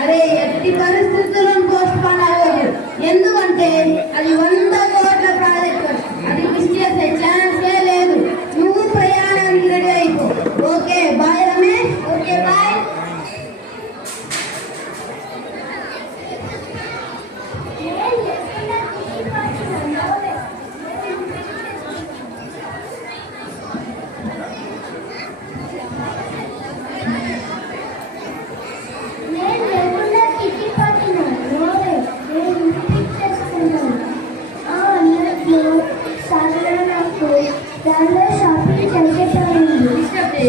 అరే ఎట్టి పరిస్థితులను పోస్ట్పోన్ అవ్వదు, ఎందుకంటే అది 100 కోట్ల ప్రాజెక్ట్. అది మిస్ చేసే ఛాన్సే లేదు. నువ్వు ప్రయాణానికి రెడీ అయిపో. Okay bye Ramesh. Okay bye.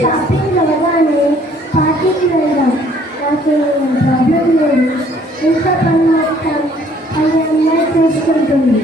Shopping అవగానే పార్టీకి వెళ్దాం. నాకు ప్రాబ్లం లేదు. ఇంత పని మొత్తం అది అమ్మాయి చూసుకుంటుంది.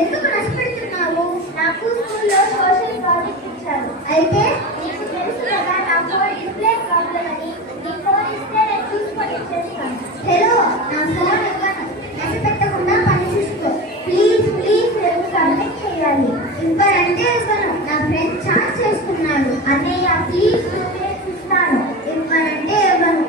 ఎందుకు నష్టపెడుతున్నావు? నాకు స్కూల్లో సోషల్ ప్రాజెక్ట్ ఇచ్చారు. అయితే నీకు తెలుసు కదా నా ఫోన్ డిస్ప్లే ప్రాబ్లం అని. నీ ఫోన్ ఇస్తే నేను చూసుకొని చేస్తాను. హలో, నా ఫోన్ ఇవ్వను. నష్టపెట్టకుండా పని చూసుకో. ప్లీజ్ ప్లీజ్ నేను ప్రాజెక్ట్ చేయాలి. ఇవ్వనంటే ఇవ్వను. నా ఫ్రెండ్ ఛాన్స్ చేసుకున్నాడు. అన్నయ్య ప్లీజ్ నువ్వే చూస్తాను. ఇవ్వనంటే ఇవ్వను.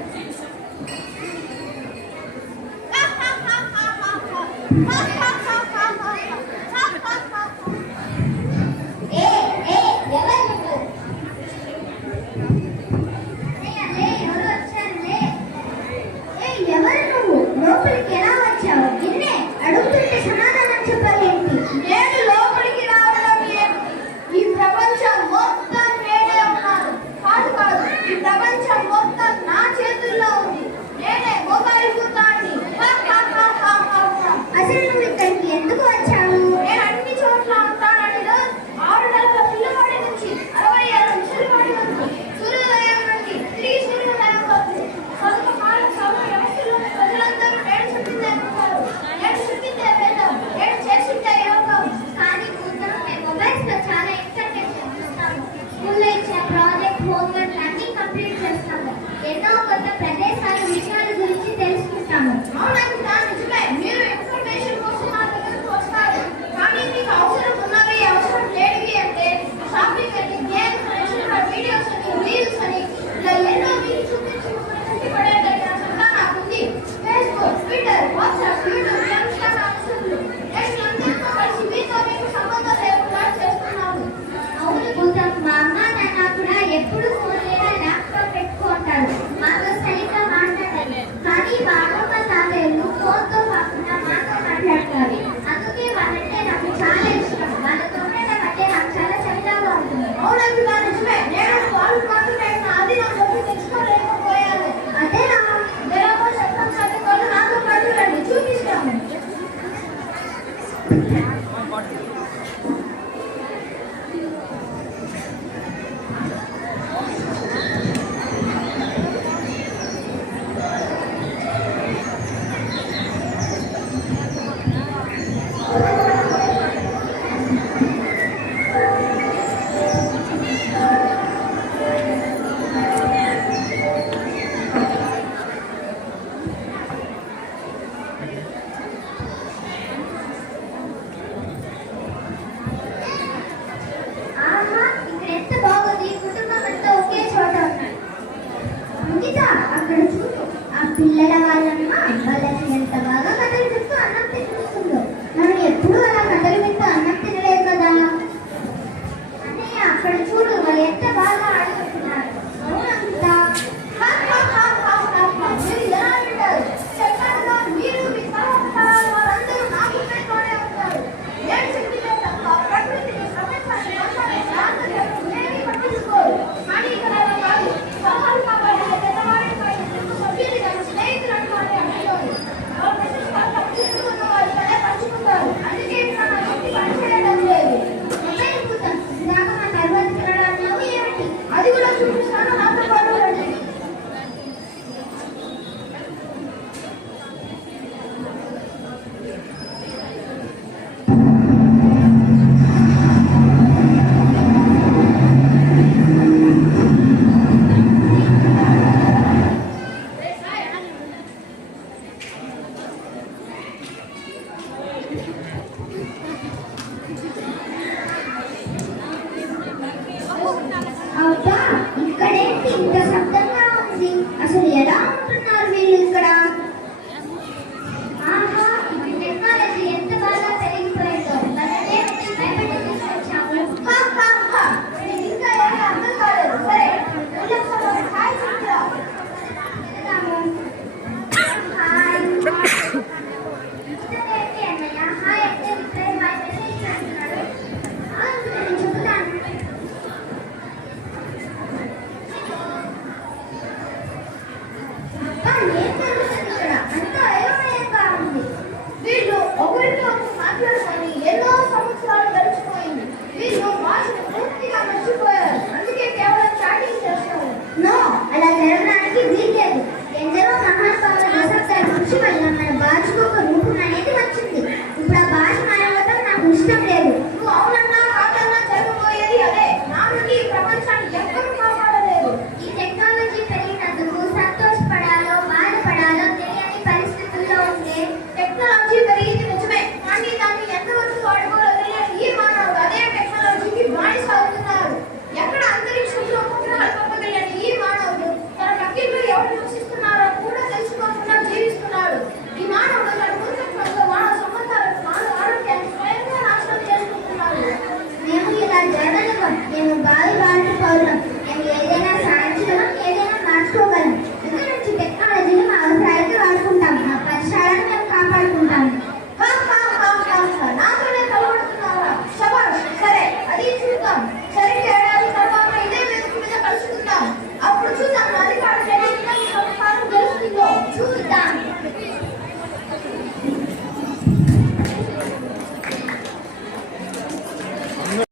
ఎప్పుడు ఫోన్ లేదా ల్యాప్టాప్ పెట్టుకుంటాడు. మాతో సరిగ్గా మాట్లాడాలి. కానీ మా అమ్మమ్మ తాతయ్యలు పిల్లల వాళ్ళమ్మ వాళ్ళకి ఎంత